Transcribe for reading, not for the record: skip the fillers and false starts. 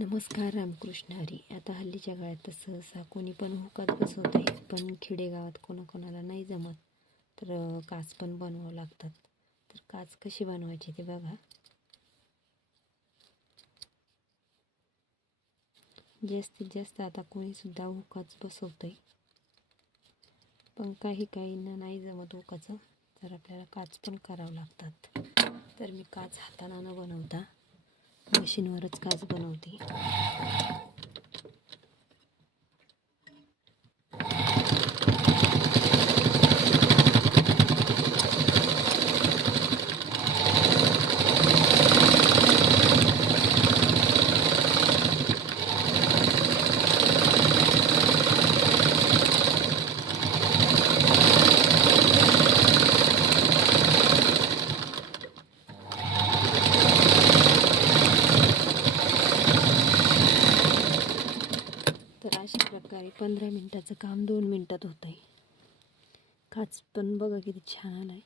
नमस्कार, रामकृष्ण हरी. आता हल्लीच्या काळात तर सहसा कोणी पण हुकात बसवत आहे, पण खेडेगावात कोणाकोणाला नाही जमत, तर काच पण बनवावं लागतात. तर काच कशी बनवायची ते बघा. जास्तीत जास्त आता कोणीसुद्धा हुकाच बसवत आहे, पण काही काहींना नाही जमत हुकाचं, तर आपल्याला काच पण करावं लागतात. तर मी काच हाताने न बनवता मशीनवरच काच बनवते. तर अशा प्रकारे 15 मिनिटाचं काम 2 मिनिटात होतं आहे. काच पण बघा किती छान आहे.